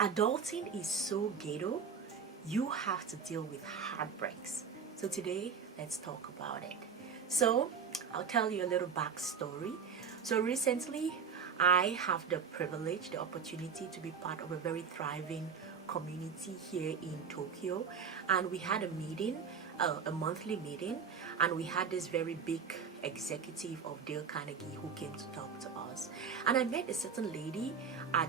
Adulting is so ghetto, you have to deal with heartbreaks. So today, let's talk about it. So, I'll tell you a little backstory. So recently, I have the privilege, the opportunity to be part of a very thriving community here in Tokyo, and we had a meeting, a monthly meeting, and we had this very big executive of Dale Carnegie who came to talk to us. And I met a certain lady at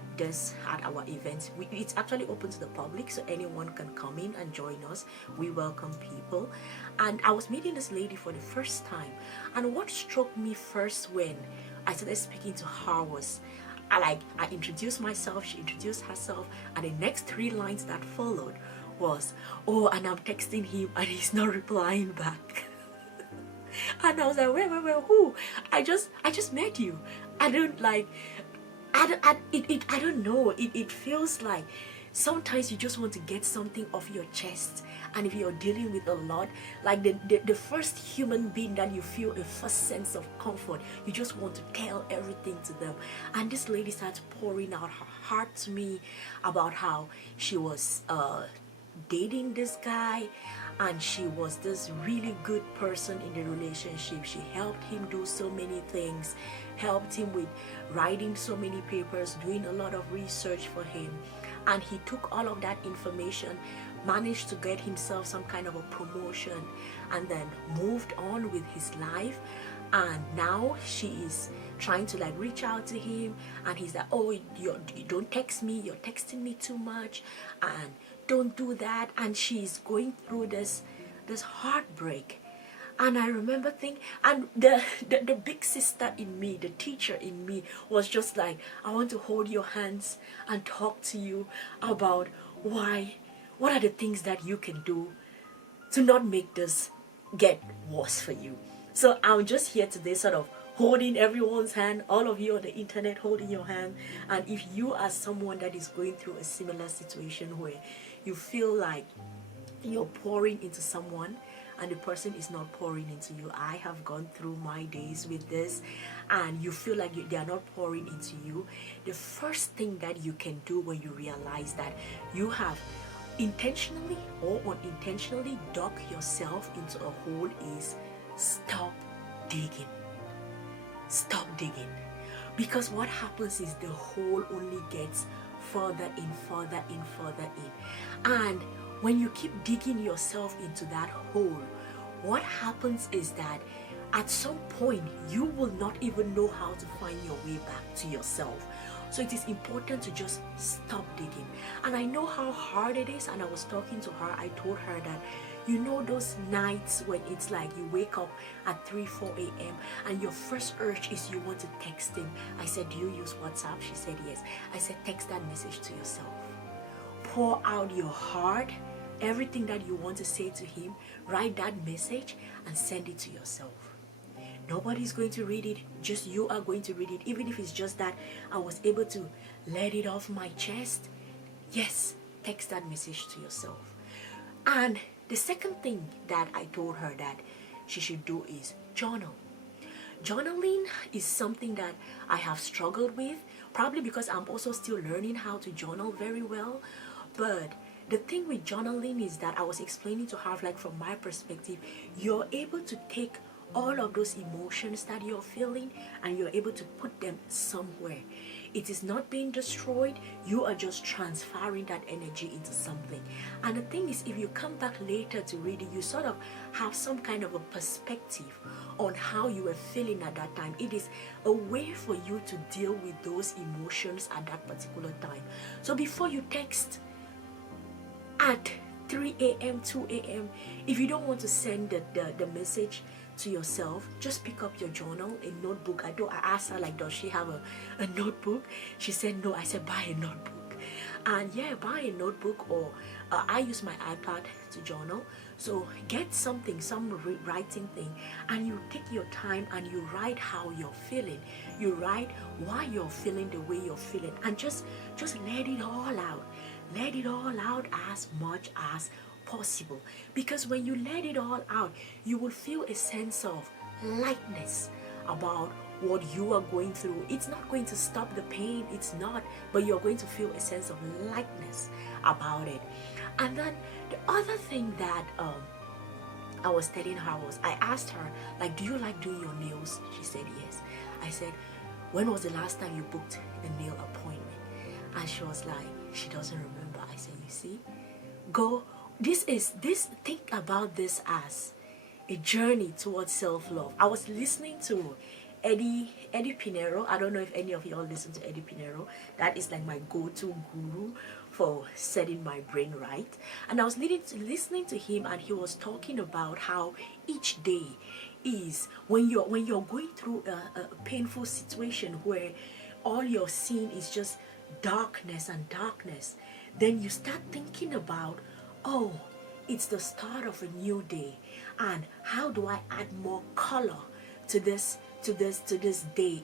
our event. It's actually open to the public, so anyone can come in and join us. We welcome people, and I was meeting this lady for the first time. And what struck me first when I started speaking to her was I introduced myself, she introduced herself, and the next three lines that followed was, "Oh, and I'm texting him and he's not replying back." And I was like, wait, who? I just met you. I don't like, I don't know. It feels like sometimes you just want to get something off your chest. And if you're dealing with a lot, like the first human being that you feel a first sense of comfort, you just want to tell everything to them. And this lady starts pouring out her heart to me about how she was dating this guy, and she was this really good person in the relationship. She helped him do so many things, helped him with writing so many papers, doing a lot of research for him, and he took all of that information, managed to get himself some kind of a promotion, and then moved on with his life. And now she is trying to like reach out to him, and he's like, "Oh, you don't text me, you're texting me too much, and don't do that." And she's going through this heartbreak. And I remember thinking, and the big sister in me, the teacher in me, was just like, I want to hold your hands and talk to you about what are the things that you can do to not make this get worse for you. So I'm just here today sort of holding everyone's hand, all of you on the internet holding your hand. And if you are someone that is going through a similar situation where you feel like you're pouring into someone and the person is not pouring into you, I have gone through my days with this, and you feel like they are not pouring into you, the first thing that you can do when you realize that you have intentionally or unintentionally dug yourself into a hole is stop digging. Stop digging. Because what happens is the hole only gets further in, further in, further in. And when you keep digging yourself into that hole, what happens is that at some point you will not even know how to find your way back to yourself. So it is important to just stop digging. And I know how hard it is, and I was talking to her, I told her that, you know, those nights when it's like you wake up at 3-4 a.m. and your first urge is you want to text him. I said, "Do you use WhatsApp?" She said yes. I said, text that message to yourself. Pour out your heart, everything that you want to say to him, write that message and send it to yourself. Nobody's going to read it, just you are going to read it. Even if it's just that I was able to let it off my chest, yes, text that message to yourself. And the second thing that I told her that she should do is journal. Journaling is something that I have struggled with, probably because I'm also still learning how to journal very well. But the thing with journaling is that I was explaining to her, like from my perspective, you're able to take all of those emotions that you're feeling and you're able to put them somewhere. It is not being destroyed, you are just transferring that energy into something. And the thing is, if you come back later to read it, you sort of have some kind of a perspective on how you were feeling at that time. It is a way for you to deal with those emotions at that particular time. So before you text at 3 a.m., 2 a.m., if you don't want to send the message to yourself, just pick up your journal, a notebook. I asked her, like, does she have a notebook? She said no. I said, buy a notebook. And yeah, buy a notebook, or I use my iPad to journal. So get something, some writing thing, and you take your time and you write how you're feeling. You write why you're feeling the way you're feeling, and just let it all out. Let it all out as much as possible, because when you let it all out, you will feel a sense of lightness about what you are going through. It's not going to stop the pain, it's not, but you're going to feel a sense of lightness about it. And then the other thing that I was telling her was, I asked her, like, do you like doing your nails? She said yes. I said, when was the last time you booked a nail appointment? And she was like, she doesn't remember. I said, you see, think about this as a journey towards self-love. I was listening to Eddie Pinero. I don't know if any of y'all listen to Eddie Pinero. That is like my go-to guru for setting my brain right. And I was listening to him, and he was talking about how each day is, when you're going through a painful situation where all you're seeing is just darkness and darkness, then you start thinking about, oh, it's the start of a new day, and how do I add more color to this day?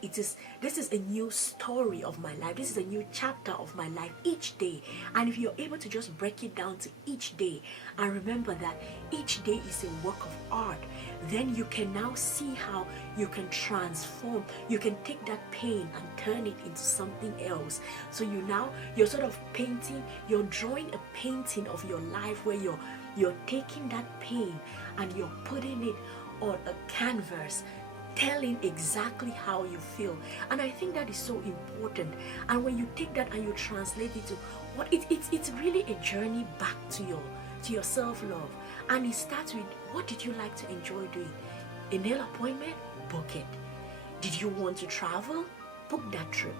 This is a new story of my life. This is a new chapter of my life each day. And if you're able to just break it down to each day and remember that each day is a work of art, then you can now see how you can transform. You can take that pain and turn it into something else. So you're sort of painting, you're drawing a painting of your life where you're taking that pain and you're putting it on a canvas, telling exactly how you feel. And I think that is so important. And when you take that and you translate it to what it's really a journey back to your self-love. And it starts with, what did you like to enjoy doing? A nail appointment? Book it. Did you want to travel? Book that trip.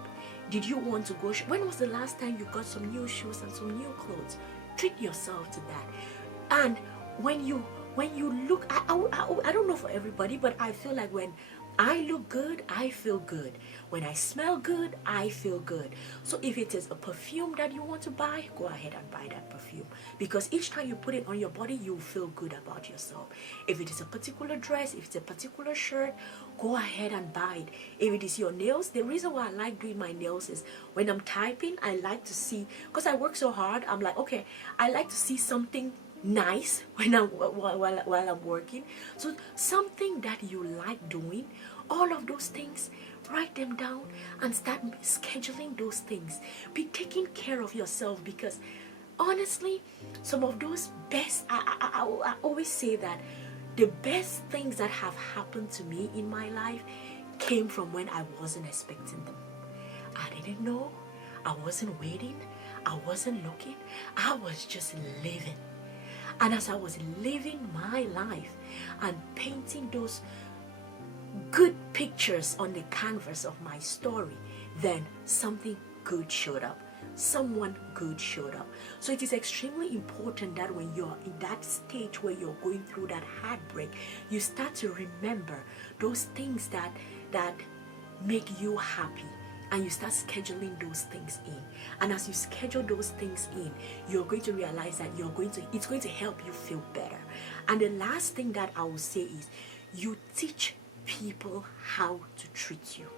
Did you want to go? When was the last time you got some new shoes and some new clothes? Treat yourself to that. And when you look, I don't know for everybody, but I feel like when I look good, I feel good. When I smell good, I feel good. So if it is a perfume that you want to buy, go ahead and buy that perfume. Because each time you put it on your body, you feel good about yourself. If it is a particular dress, if it's a particular shirt, go ahead and buy it. If it is your nails, the reason why I like doing my nails is when I'm typing, I like to see, because I work so hard, I'm like, okay, I like to see something nice when while I'm working. So something that you like doing, all of those things, write them down and start scheduling those things. Be taking care of yourself, because honestly, some of those best, I always say that the best things that have happened to me in my life came from when I wasn't expecting them. I didn't know, I wasn't waiting, I wasn't looking, I was just living. And as I was living my life and painting those good pictures on the canvas of my story, then something good showed up. Someone good showed up. So it is extremely important that when you're in that stage where you're going through that heartbreak, you start to remember those things that make you happy. And you start scheduling those things in. And as you schedule those things in, you're going to realize that it's going to help you feel better. And the last thing that I will say is, you teach people how to treat you.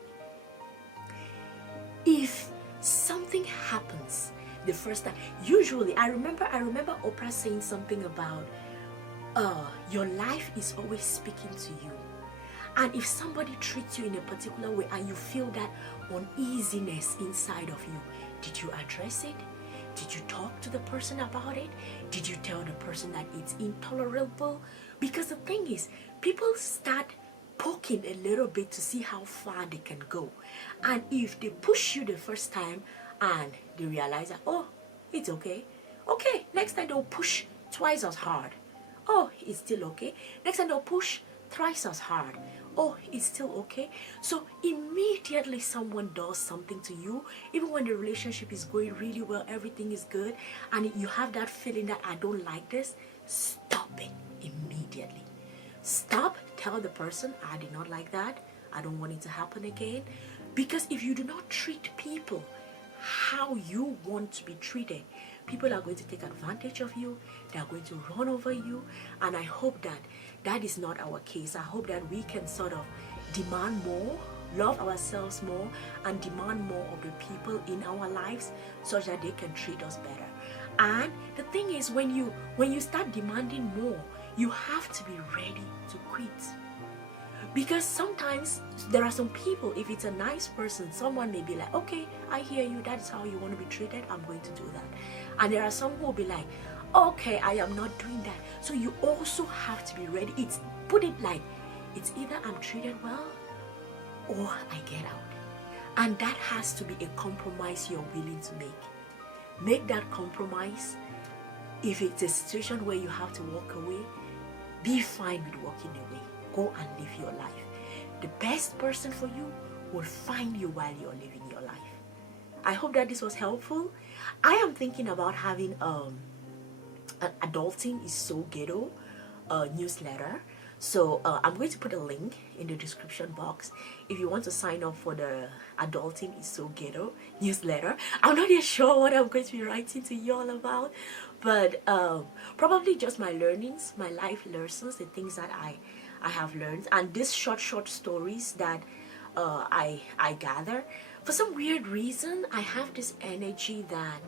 If something happens the first time, usually I remember Oprah saying something about your life is always speaking to you. And if somebody treats you in a particular way and you feel that uneasiness inside of you, did you address it? Did you talk to the person about it? Did you tell the person that it's intolerable? Because the thing is, people start poking a little bit to see how far they can go. And if they push you the first time and they realize that, oh, it's okay. Okay, next time they'll push twice as hard. Oh, it's still okay. Next time they'll push thrice as hard. Oh, it's still okay. So immediately someone does something to you, even when the relationship is going really well, everything is good, and you have that feeling that I don't like this, stop it immediately. Stop, tell the person, I did not like that, I don't want it to happen again. Because if you do not treat people how you want to be treated, people are going to take advantage of you, they are going to run over you. And I hope that that is not our case. I hope that we can sort of demand more, love ourselves more, and demand more of the people in our lives such that they can treat us better. And the thing is, when you start demanding more, you have to be ready to quit. Because sometimes there are some people, if it's a nice person, someone may be like, okay, I hear you, that's how you want to be treated, I'm going to do that. And there are some who will be like, okay, I am not doing that. So you also have to be ready. Put it like, it's either I'm treated well or I get out. And that has to be a compromise you're willing to make. Make that compromise. If it's a situation where you have to walk away, be fine with walking away. Go and live your life. The best person for you will find you while you're living your life. I hope that this was helpful. I am thinking about having an Adulting is So Ghetto newsletter. So I'm going to put a link in the description box if you want to sign up for the Adulting is So Ghetto newsletter. I'm not yet sure what I'm going to be writing to you all about, but probably just my learnings, my life lessons, the things that I have learned, and these short stories that I gather. For some weird reason, I have this energy that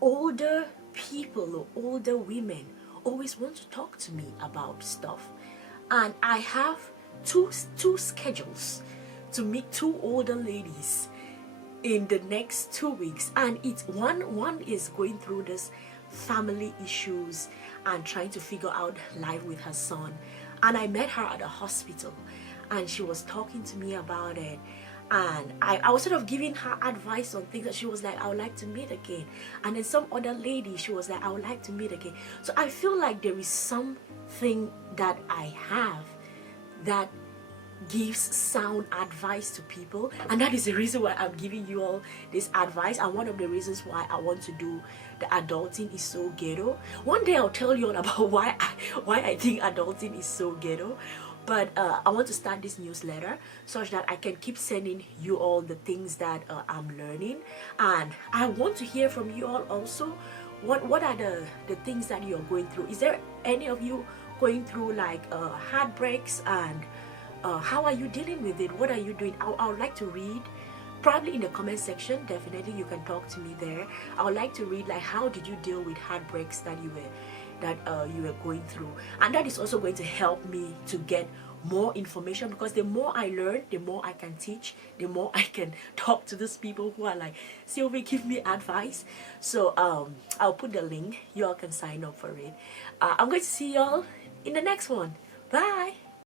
older people or older women always want to talk to me about stuff, and I have two schedules to meet two older ladies in the next 2 weeks, and it's one is going through this family issues and trying to figure out life with her son, and I met her at a hospital and she was talking to me about it, and I was sort of giving her advice on things that she was like, I would like to meet again. And then some other lady, she was like, I would like to meet again. So I feel like there is something that I have that gives sound advice to people, and that is the reason why I'm giving you all this advice, and one of the reasons why I want to do the Adulting is So Ghetto. One day I'll tell you all about why I think adulting is so ghetto. But I want to start this newsletter such that I can keep sending you all the things that I'm learning, and I want to hear from you all also. What are the things that you're going through? Is there any of you going through like heartbreaks, and how are you dealing with it? What are you doing? I would like to read, probably in the comment section. Definitely you can talk to me there. I would like to read like, how did you deal with heartbreaks that you were going through? And that is also going to help me to get more information, because the more I learn, the more I can teach, the more I can talk to these people who are like, Sylvie, give me advice. So I'll put the link, you all can sign up for it. I'm going to see y'all in the next one. Bye.